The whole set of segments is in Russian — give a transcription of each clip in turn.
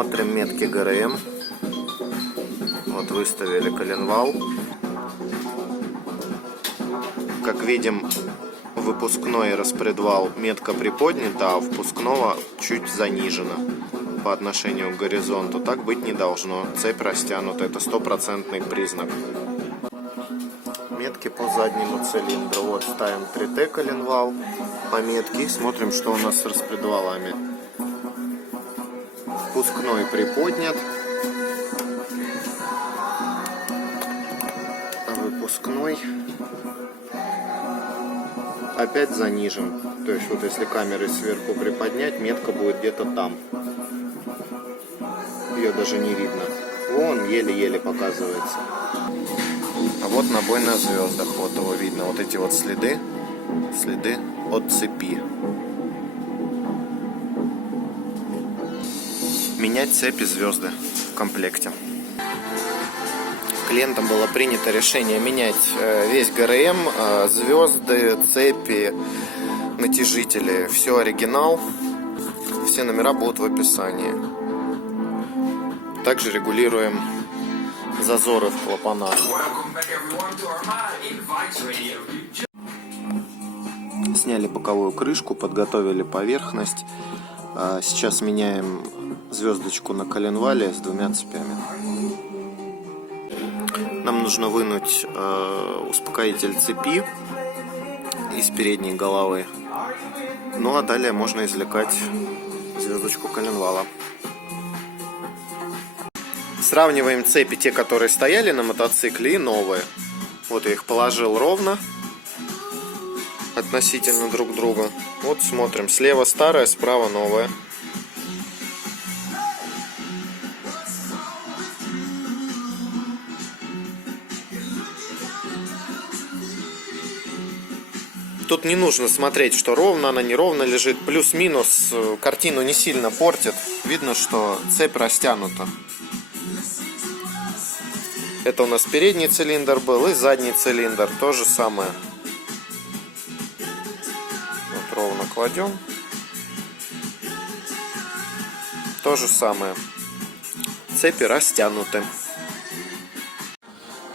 Смотрим метки ГРМ. Вот выставили коленвал. Как видим, выпускной распредвал метка приподнята, а впускного чуть занижена по отношению к горизонту. Так быть не должно. Цепь растянута. Это стопроцентный признак. Метки по заднему цилиндру. Вот ставим 3Т коленвал по метке и смотрим, что у нас с распредвалами. Впускной приподнят, а выпускной опять занижен. То есть вот если камерой сверху приподнять, метка будет где-то там. Ее даже не видно. Вон еле-еле показывается. А вот набой на звездах. Вот его видно. Вот эти вот следы от цепи. Менять цепи звезды в комплекте. Клиентам было принято решение менять весь ГРМ, звезды, цепи, натяжители. Все оригинал. Все номера будут в описании. Также регулируем зазоры в клапанах. Сняли боковую крышку, подготовили поверхность. Сейчас меняем звездочку на коленвале с 2 цепями. Нам нужно вынуть успокоитель цепи из передней головы. Ну а далее можно извлекать звездочку коленвала. Сравниваем цепи, те, которые стояли на мотоцикле, и новые. Вот я их положил ровно относительно друг друга. Вот смотрим, слева старая, справа новая. Тут не нужно смотреть, что ровно она, неровно лежит. Плюс-минус картину не сильно портит. Видно, что цепь растянута. Это у нас передний цилиндр был и задний цилиндр. То же самое. Вот ровно кладем. То же самое. Цепи растянуты.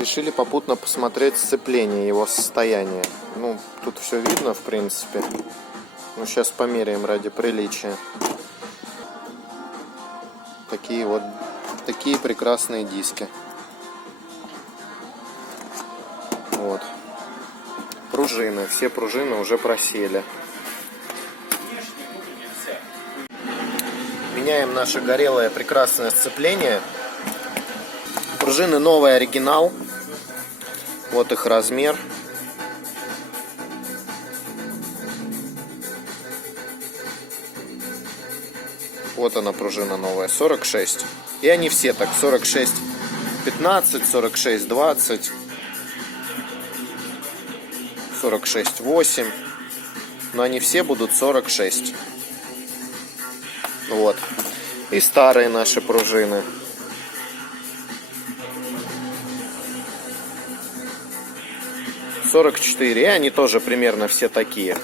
Решили попутно посмотреть сцепление, его состояние. Ну, тут все видно, в принципе. Ну, сейчас померяем ради приличия. Такие прекрасные диски. Вот. Пружины. Все пружины уже просели. Меняем наше горелое прекрасное сцепление. Пружины новый оригинал. Вот их размер. Вот она, пружина новая, 46. И они все так, 46, 15, 46, 20, 46, 8. Но они все будут 46. Вот. И старые наши пружины. И они тоже примерно все такие.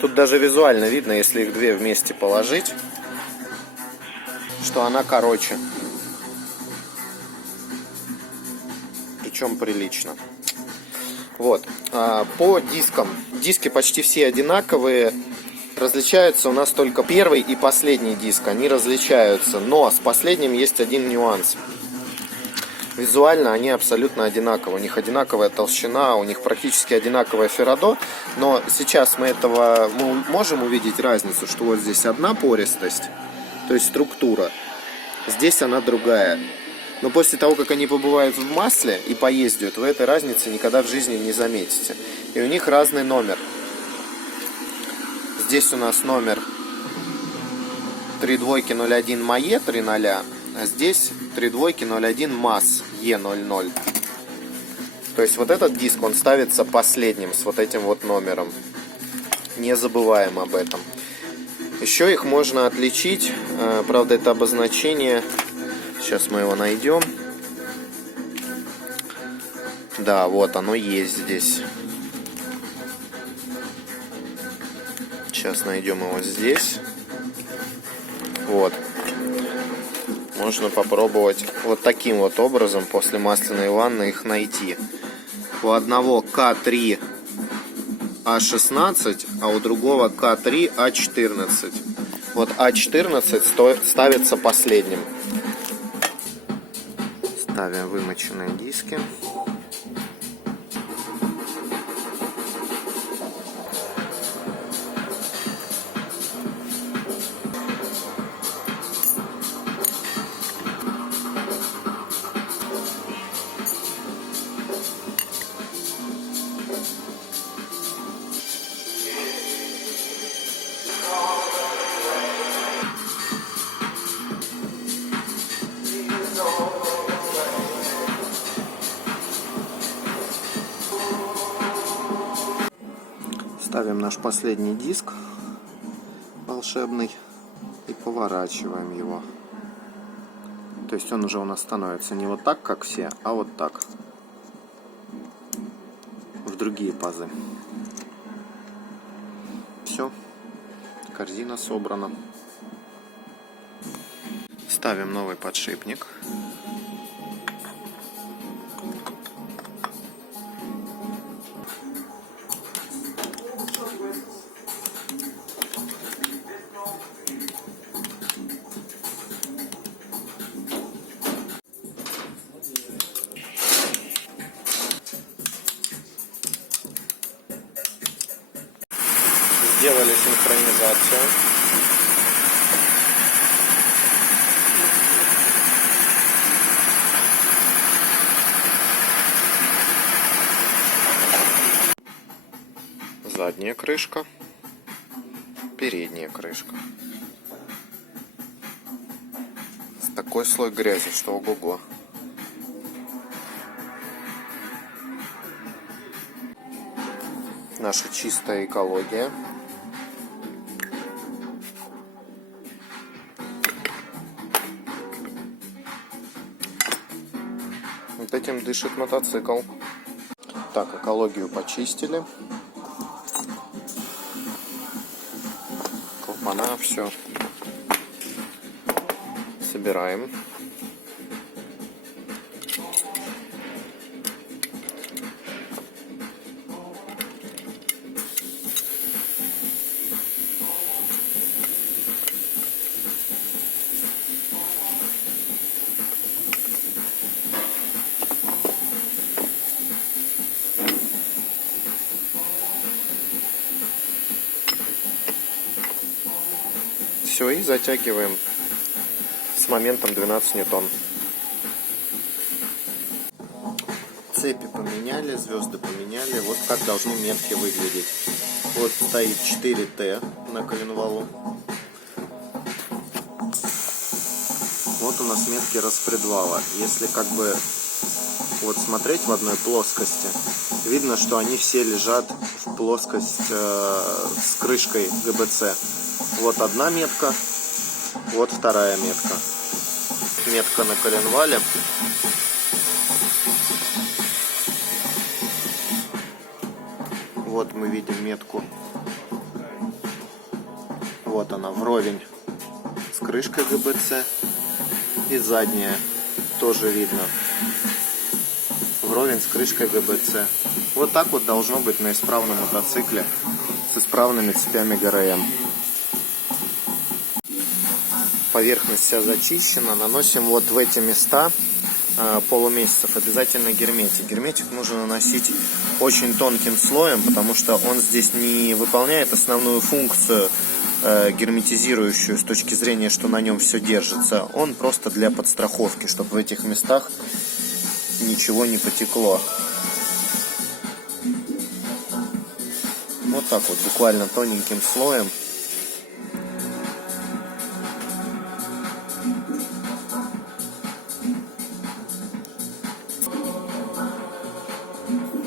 Тут даже визуально видно, если их две вместе положить, что она короче. Причем прилично. Вот. По дискам. Диски почти все одинаковые. Различаются у нас только первый и последний диск. Они различаются. Но с последним есть один нюанс. Визуально они абсолютно одинаковые. У них одинаковая толщина, у них практически одинаковое феррадо. Но сейчас мы можем увидеть разницу, что вот здесь одна пористость, то есть структура. Здесь она другая. Но после того, как они побывают в масле и поездят, вы этой разницы никогда в жизни не заметите. И у них разный номер. Здесь у нас номер 3201 МАЕ 3.0, а здесь 3201 МАС Е00. То есть вот этот диск, он ставится последним с вот этим вот номером. Не забываем об этом. Еще их можно отличить. Правда, это обозначение. Сейчас мы его найдем. Да, вот оно есть здесь. Сейчас найдем его здесь. Вот. можно попробовать вот таким вот образом после масляной ванны их найти. У одного К3А16, а у другого К3А14. Вот А14 ставится последним. Ставим вымоченные диски. Ставим наш последний диск волшебный и поворачиваем его. То есть он уже у нас становится не вот так, как все, а вот так. В другие пазы. Все. Корзина собрана. Ставим новый подшипник. Сделали синхронизацию. Задняя крышка, передняя крышка. Такой слой грязи, что ого-го. Наша чистая экология. Вот этим дышит мотоцикл. Так, экологию почистили. Клапана, все. Собираем. Все, и затягиваем с моментом 12 ньютон. Цепи поменяли, звезды поменяли. Вот как должны метки выглядеть. Вот стоит 4Т на коленвалу. Вот у нас метки распредвала. Если как бы вот смотреть в одной плоскости, видно, что они все лежат в плоскость с крышкой ГБЦ. Вот одна метка, вот вторая метка. Метка на коленвале. Вот мы видим метку. Вот она вровень с крышкой ГБЦ. И задняя тоже видно. Вровень с крышкой ГБЦ. Вот так вот должно быть на исправном мотоцикле с исправными цепями ГРМ. Поверхность вся зачищена. Наносим вот в эти места полумесяцев обязательно герметик. Герметик нужно наносить очень тонким слоем, потому что он здесь не выполняет основную функцию герметизирующую с точки зрения, что на нем все держится. Он просто для подстраховки, чтобы в этих местах ничего не потекло. Вот так вот, буквально тоненьким слоем.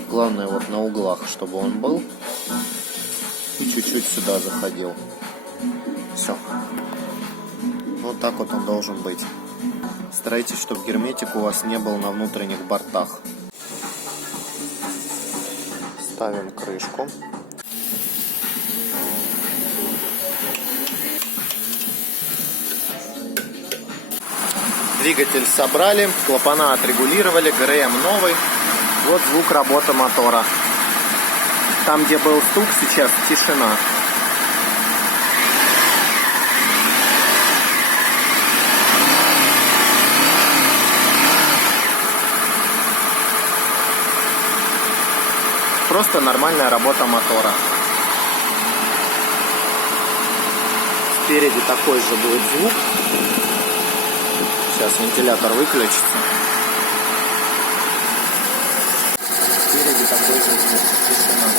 Главное вот на углах, чтобы он был. И чуть-чуть сюда заходил. Все. Вот так вот он должен быть. Старайтесь, чтобы герметик у вас не был на внутренних бортах. Ставим крышку. Двигатель собрали, клапана отрегулировали, ГРМ новый. Вот звук работы мотора. Там, где был стук, сейчас тишина. Просто нормальная работа мотора. Спереди такой же будет звук. Сейчас вентилятор выключится. Спереди такой же звук. Тишина.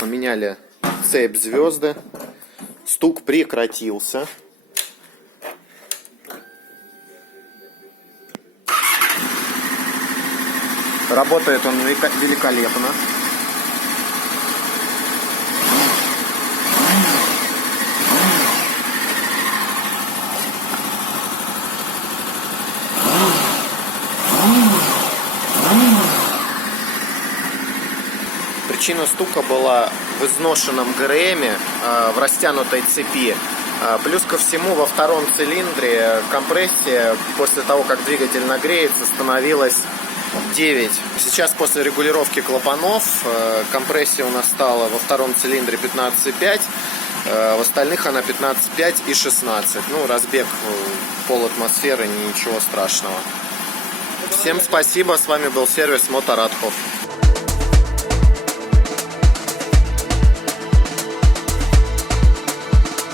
Поменяли цепь звезды. Стук прекратился. Работает он великолепно. Причина стука была в изношенном ГРМе, в растянутой цепи. Плюс ко всему, во втором цилиндре компрессия после того, как двигатель нагреется, становилась 9. Сейчас после регулировки клапанов компрессия у нас стала во втором цилиндре 15,5, в остальных она 15,5 и 16. Ну, разбег пол атмосферы, ничего страшного. Всем спасибо, с вами был сервис Моторадхоф.